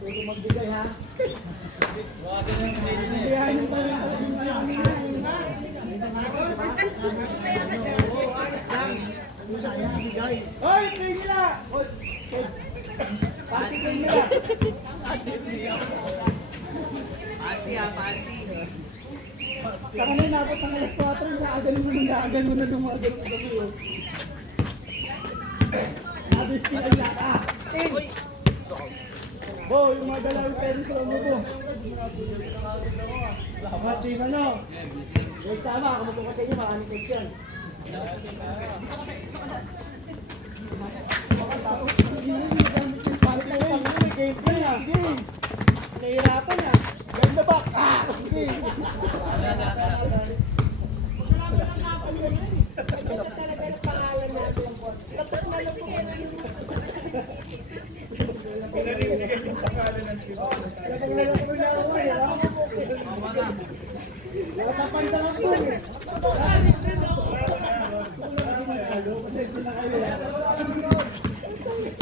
Pwede magbigay ha. Biyahin mo tayo. Hoy, pray nila! Party pray nila! Party ha, party. Saka na inabot ng alas 4, naagan mo na dumagal sa gabi. Nabiskin ang laka. Bo, yung mga dalawang tenis sa mo po. Party na no? Huwag tama, kumupo ka sa inyo, makanin teksyon. Game ka na. Nahihirapan na. Ganda ba? Ah! Sige!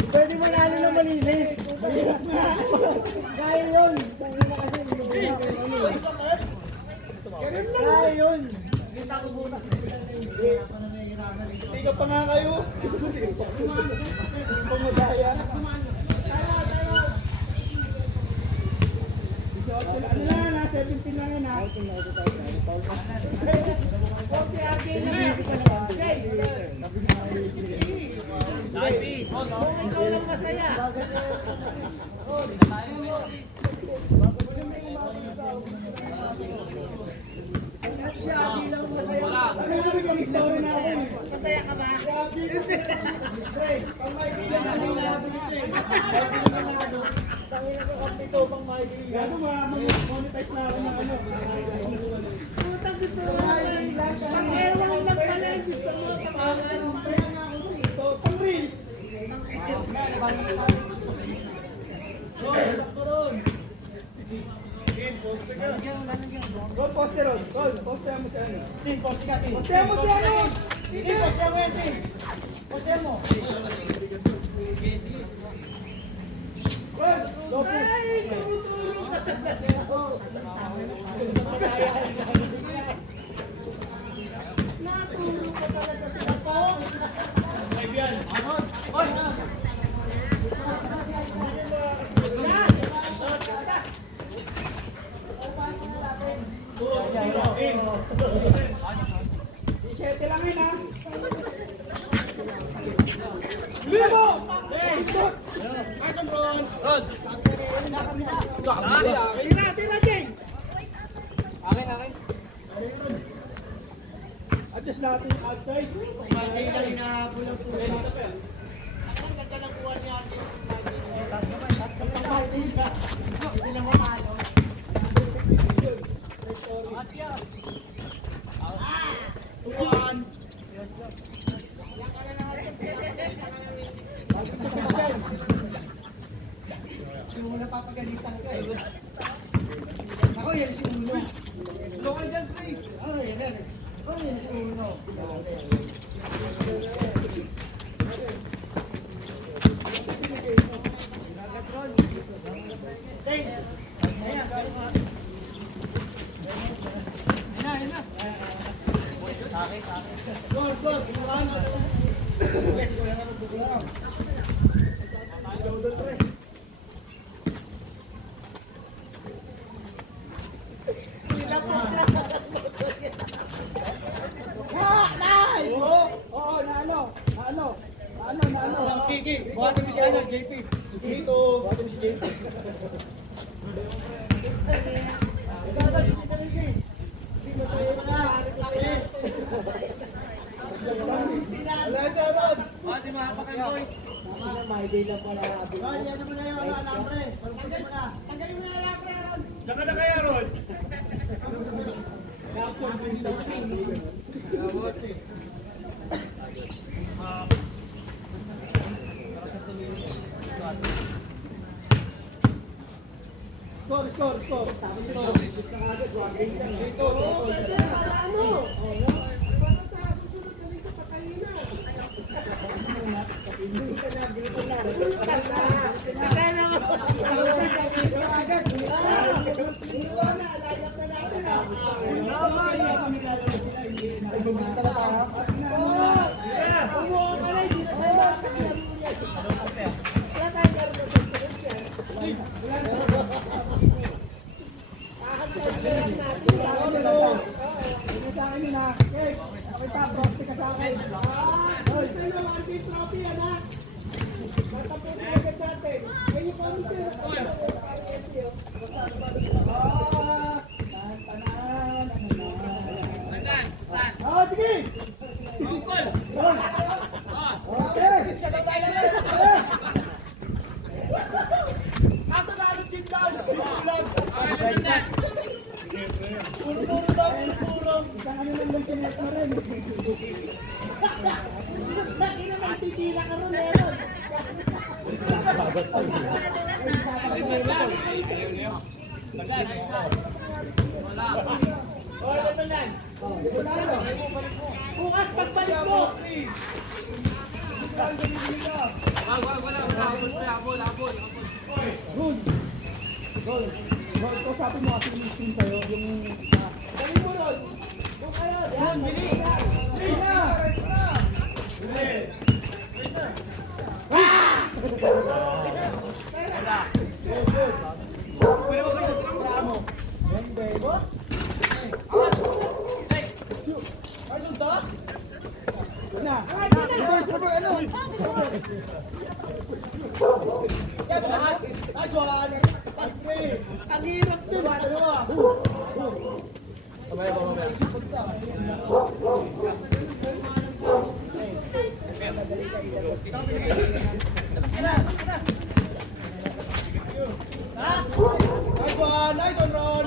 Pwede mo na ano na malinis. Kaya yun. Kaya yun. Tiga pa nga kayo. Pumadaya. Ano na, 17 lang yun ha. Okay, okay na. Ikaw lang masaya. Masaya ka ba? Tangina ko kapito pang maiging. Gano monetize na ako ng ano. Putang gusto mo. Pang-ewang lang pala. Gusto mo kapangan. Kaya nga ako dito. Pang-reels. Go poster on. Go poster mo si ano. Team poster ka team. Poster mo si ano. Team poster mo yan team. Poster mo. Go poster. Ay, tumutulong ka talaga. Natulong ka talaga sila po. Kaibigan. Oy. Siyete lang yun ha. Libo! Ikot! Rod! Tira, Jeng! Akin. Adjust natin yung outside. Imagine na hinahabol ang tuloy. Ang ganda ng kuha niya atin. Hindi na mamalo. Tuwan! Sino na papagalitan ka eh? Ako yan si Uno. Ito ka dyan, Trey. Yan. Ako yan si Uno. Thanks. Ayan na. Sakit. Gol. Yes, ko lang magbubulang. Kiki, buhatin mo si ano, JP. Dito, buhatin mo si JP. Wala sa loob. Buhatin mo hapa kayo. May data pala. Ano mo na yung alambre? Tanggalin mo na. Tanggalin mo na alambre, Aaron. Saka na kaya, Aaron? Score. Tapos ito. Dito. Ito sa akin yun ha. Okay, okay pa, proxy ka sa akin. Hoy, sa'yo naman ang big trophy yan ha. Tatapusin agad natin. Can you come here? Ah, sige! Okay! Asa na ano chin down? Isang ano lang tinet mo rin. Laki naman titira ka rin meron. Bukas pagbalik mo! Gol! Gol, kausapin mo kasi yung screen sa'yo, yung... Dali mo ron! Kung kayo, yan! Bili! Bili na! Bili! Nice one! Ang hirap din! Nice one! Nice one, Ron!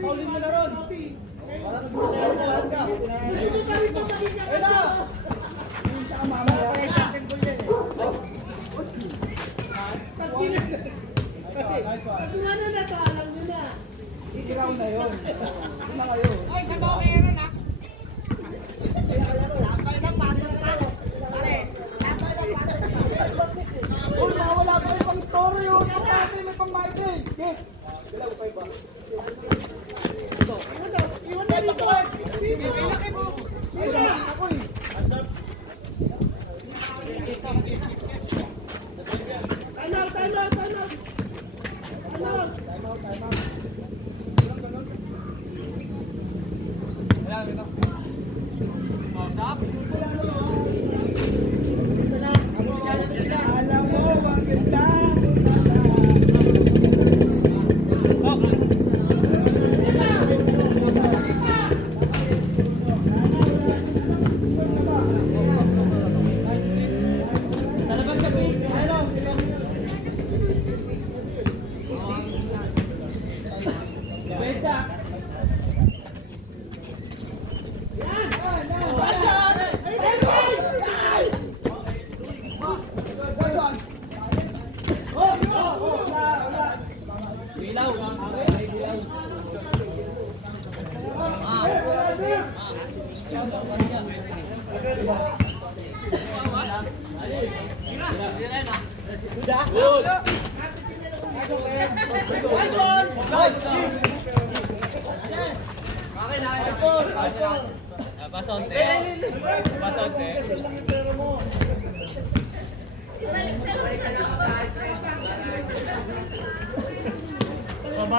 Paulin mo na, Ron! Ayun na! Ano na to? Alam nyo na. Round na yun. Ano na kayo? Ay, sa mga kaya na. Lapay na, patang na. Pare, lapay na, patang na. Uy, wala pa yung pang story yun. Ang natin may pang mic. Gip. Bilang pa iba. Iwan na dito. Dito. Ay, ako eh. Time out. Alam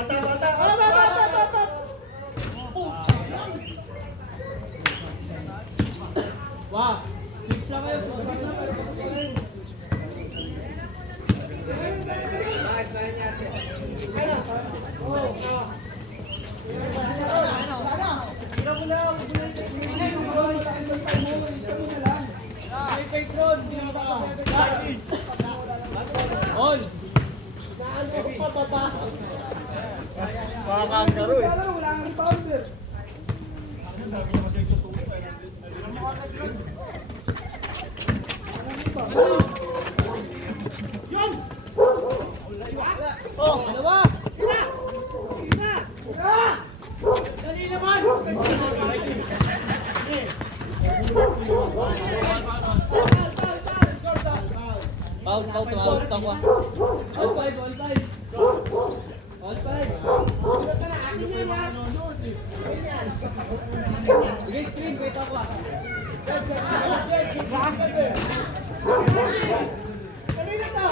mo, ang ganda. Wah, six lang kayo. Sige, screen, wait ako. Kanina ka!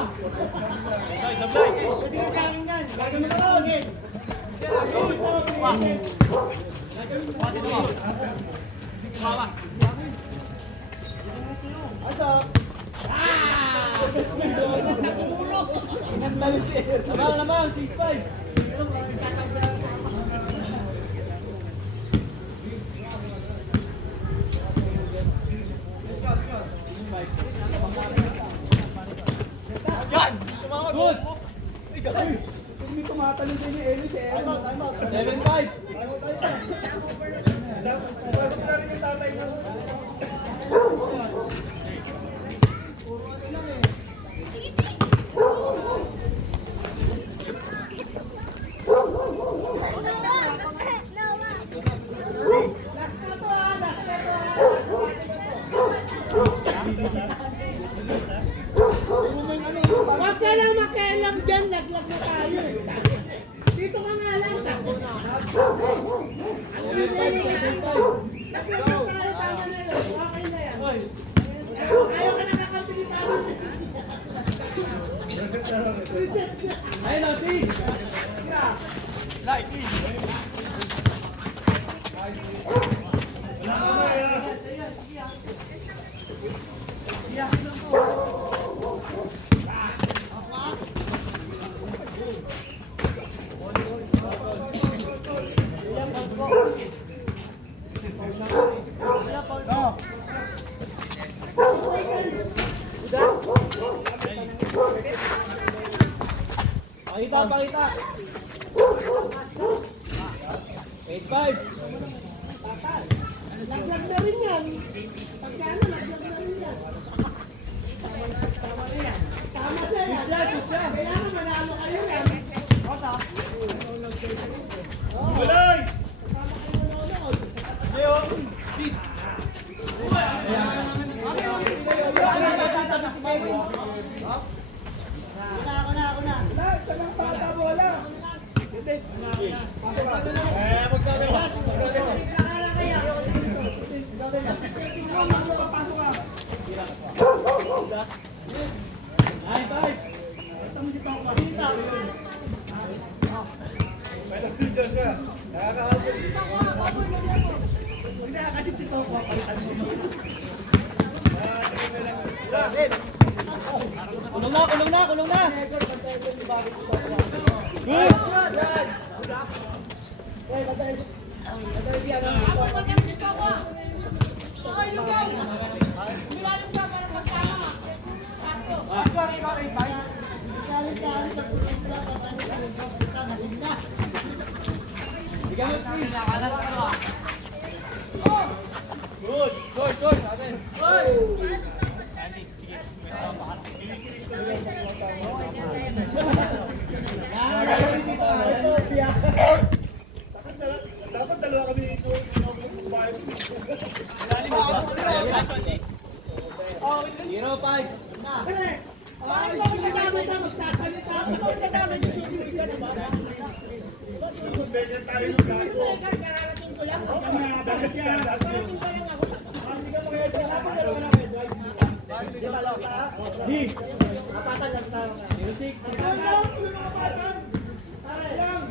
Sablay. Pwede ka sa akin yan. Gagawin mo na ron. Pati mo. Mama. Asok! Lamang, lamang, 6-5. Yan! Tumama. Good! Ay, kung may tumatanong din ni Eli, si Eli. 7-5. Huwag ka lang makialam dyan, laglag na tayo eh. Dito ka nga lang, takbo na. Ang ingay mo yan. Laglag na tayo, tama na yun. Okay na yan. Ayaw ka na nakabili pa ako. Ayun o, see? Like. Pakita, pakita. 8-5. Laglag na rin yan. Pagka ano, laglag na rin yan. Tama na yan. Kailangan manalo kayo yan. Osa. Balay! Tama kayo manonood. Ako na. Lahat, salang bata bola. Hindi. Magkagalas. Kulong na. Dapat dalawa kami dito. Zero 5. Ay, hindi namin na magsasalita. Hindi namin Ganyan tayo yung gago. kararating ko lang. Dapat yan. Kararating ko lang ako. Hindi ka mga ito. Dapat dalawa na red white. Di ba lang sa? Di. Kapatan lang tayo. 06. Kapatan. Kapatan. Pare lang.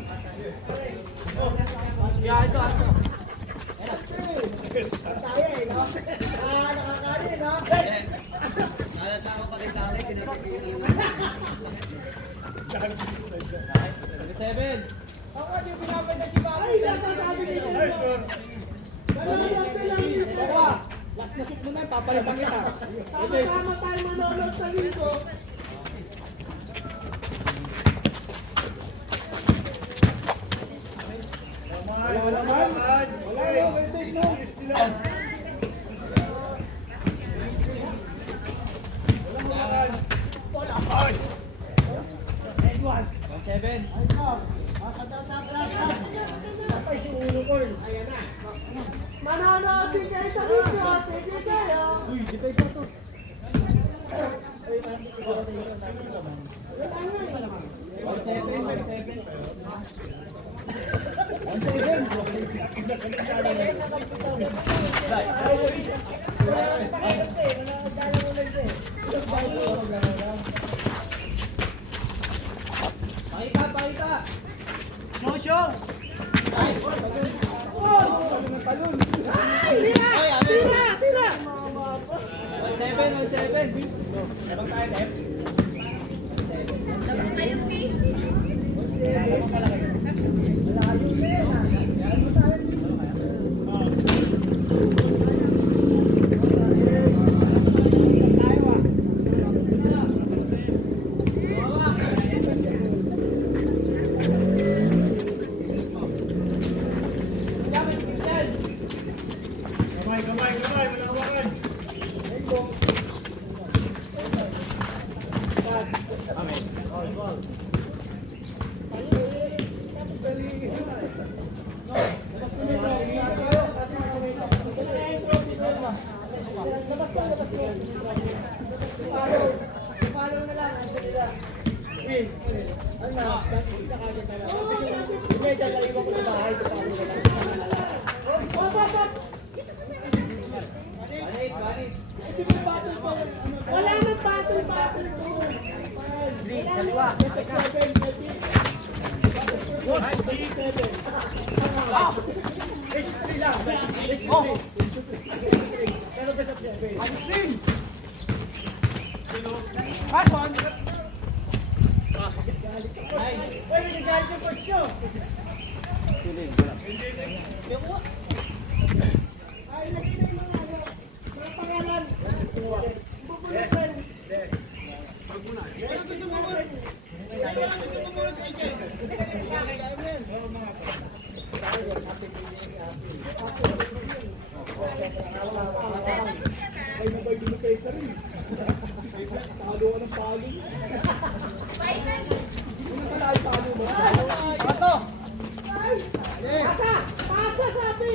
Yeah, ito. Tayo eh, no? Nakakari, no? Alat ako pa rin kami, pinapigil. 7. Ako di pinapay na si Baka. Ay, natasabi dito. Nice score. Last na shoot mo na, papalitan kita. Tama-tama tayo manonood sa dito. Wala naman. Wala yun, wait mo. Seven. Manonood din kayo sa video. Thank you, sir. Uy, di pa isa to. One seven. Kamay, kamay, kamay, malawakan. Wala na battle. Pasa sabi.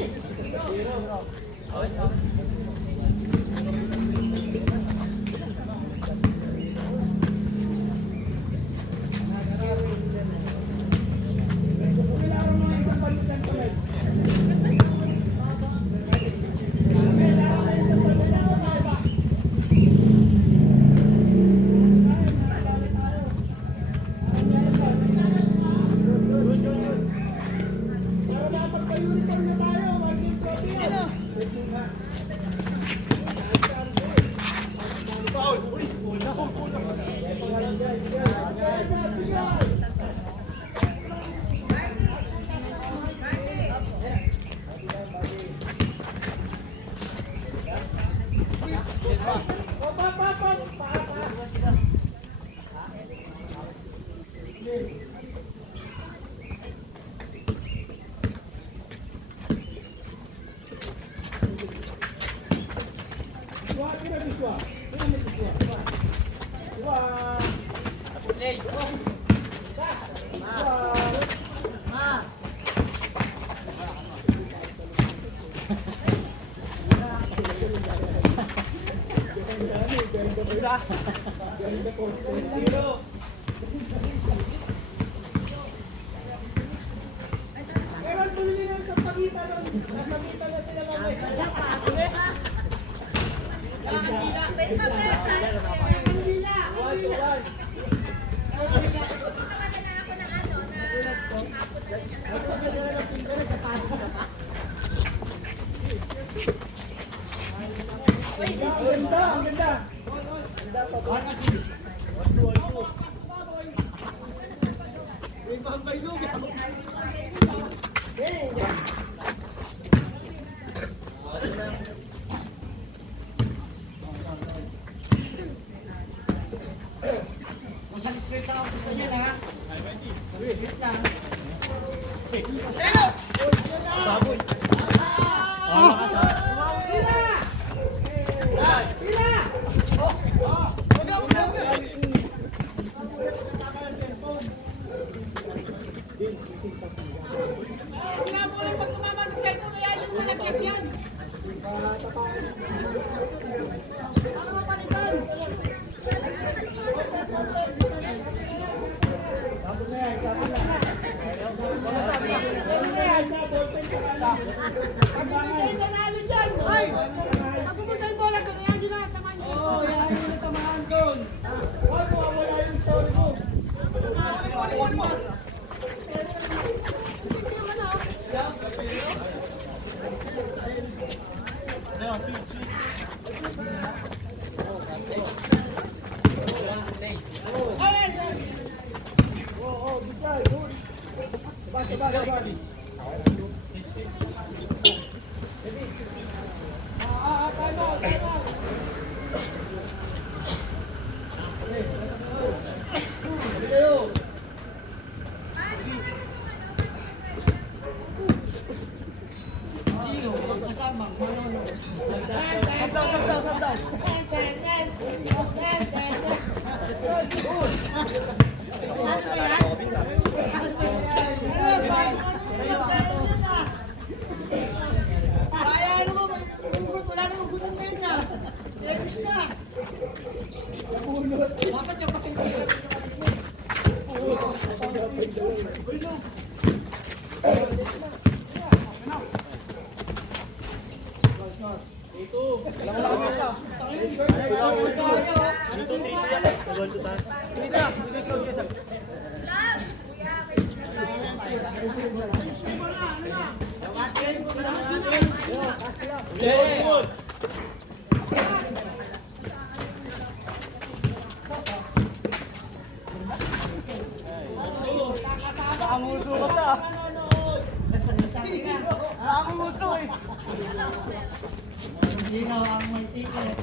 Ewan tumili ng kapagitan ng kapagitan na sila mamay. Ang ganda. Sabi Nakamuso ka sa. Nakamuso eh. Sino ang may ticket?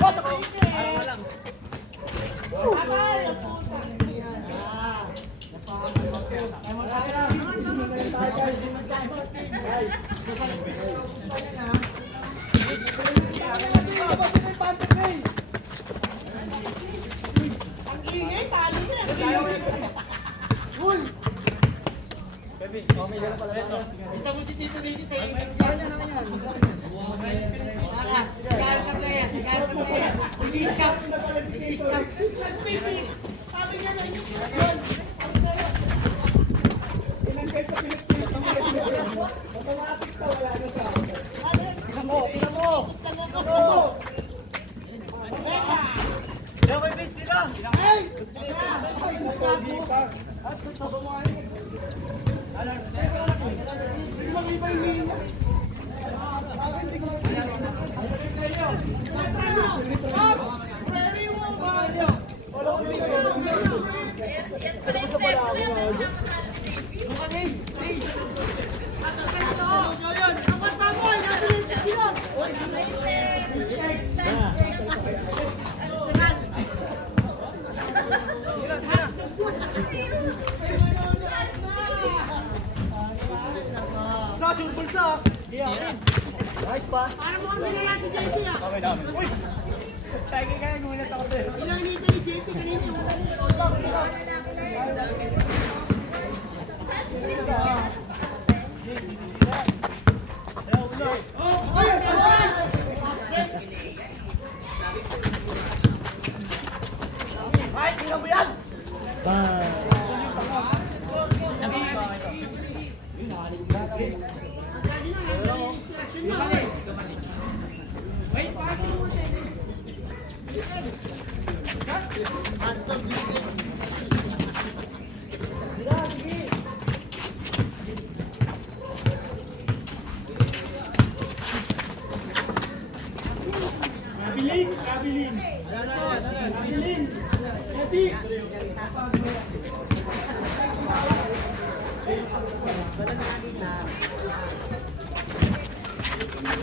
Pasok ticket! Para lang. Patay! Ang ingay, talo na yan. Uy! Kita mo si Tito dito tayo. Kaya na yan. Kaya na playa. Release ka. Release ka. Sabi nga na yun. Inangkay sa Pilipinas. Automatic ka, wala na sa akin. Tingnan mo. Tingnan mo. Tingnan mo. Daw may base nila. Hey! Ay, nagkago. At ito ba mo ay? Sige makita yung linya. Bakit hindi ko makita? Ready mo ba? Wala ko yung Yung bulsa. Nice pa. Para mo kami na si JP ah. Okay namin. Uy! Tayo kaya muna ako doon. Ilang nito ni JP kanina yung ay, tingnan mo yan! Kabilin! Kabilin! Kabilin! Jadi!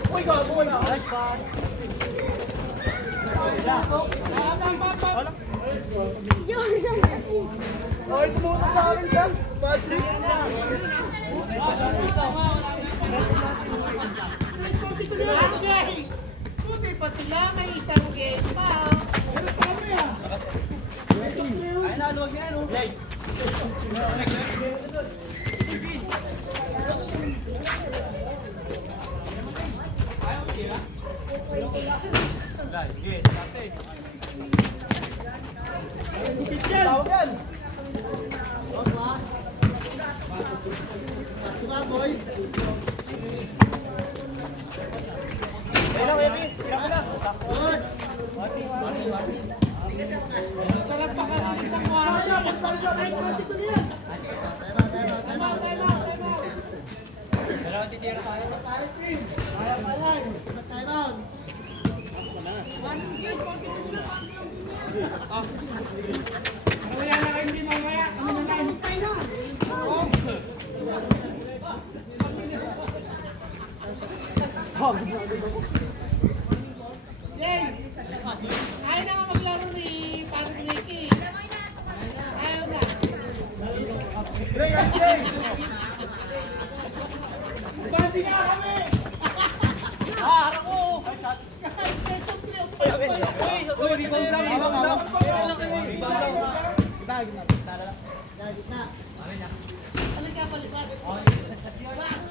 Uy, gago wala! Nice pass! Ay, tumuto sa akin dyan! Patrick! Puti pa sila, may isang game pa. Pero paano yan? Ay, naluwag yan, no? Tawagan! Diba, boy? Sarap pa ka rin ng wala. Ay, dito na yan. Time out. Dalawa titira tayo. Tayo, team. Kaya pa lang. Time out. Mamaya na kayo, hindi mamaya. Kami na tayo. Jay! Ayaw na nga maglaro ni Patrick Ricky. Ayaw na. Jay! Bandi nga kami! Harap ko! Uy, rebound lang! Ibagin na. Gitna. Ano ka palipat?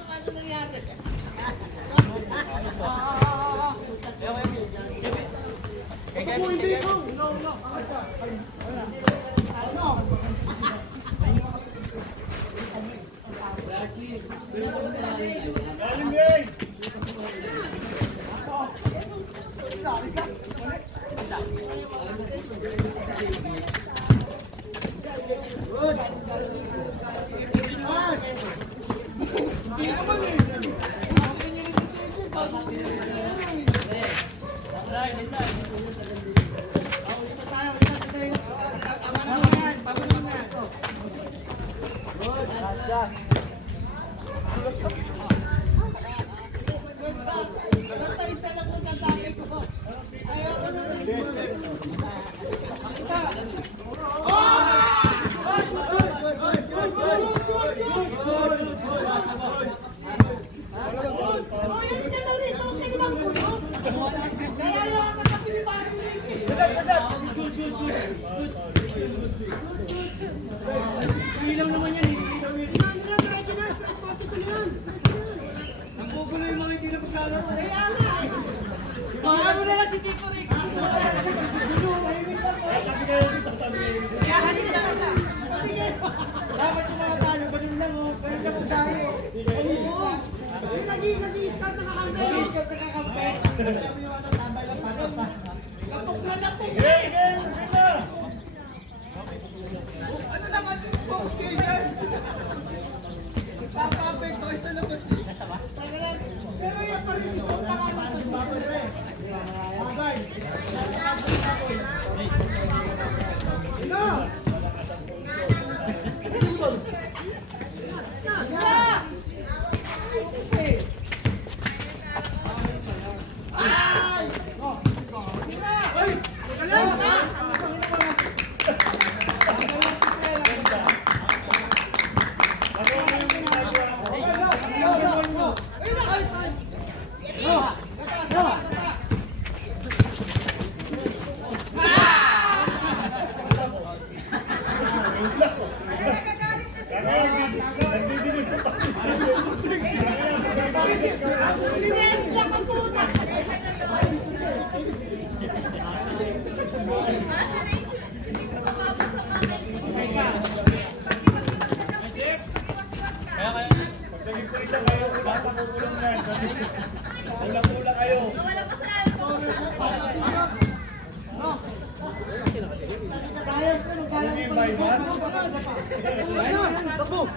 Ano nangyari? Galing, Ilang naman yan, ready na, straight 42 yan. Nanggugulo yung mga hindi na maglalaro. Kaya nga. Saan mo na lang si Tito Rick. Kaya kanina ka na. Dapat yung mga tayo, ganun lang o. Ganun lang ang tayo. Oo. Nag-i-start na kakampi. Nag-i-start na kakampi. Sabi yung mga tambay lang panot. Lapok na lapok. Ano naman yung post kayo dyan? Papapekto, ito na ba? Pero yung pa rin isang pangalan sa Sabre. Agay. Ino! Ay! Ay! Ulang-ulang kayo. Ano yung bypass? Tol.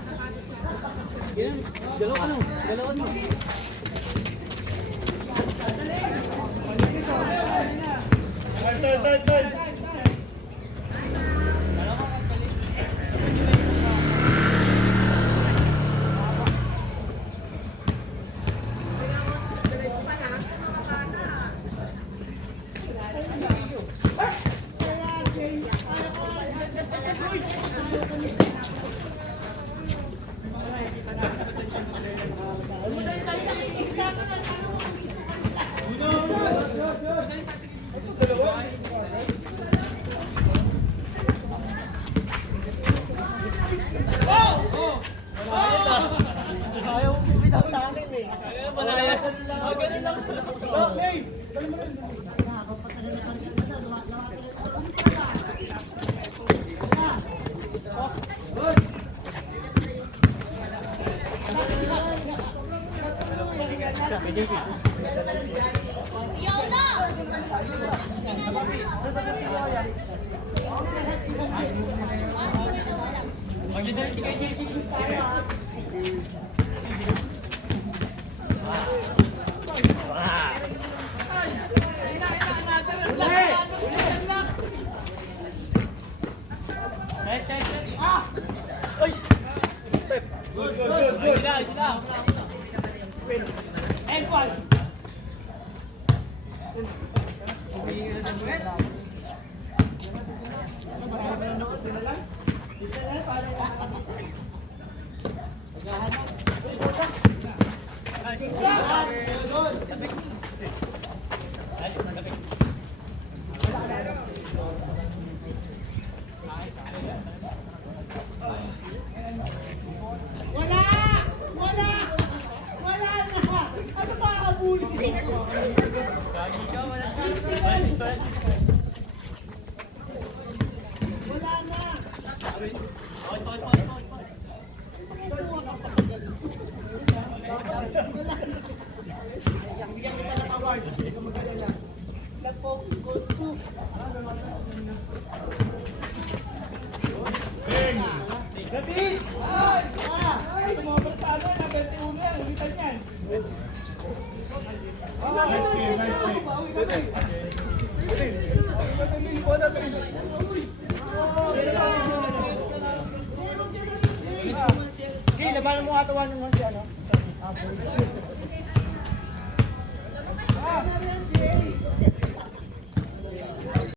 Ayaw mo bumitaw sa akin eh. Ganun lang. Okay. Bigyan kita ng award. Hindi ka mag-alala. Lapok, goes to. Okay, labanan mo katawan naman si ano.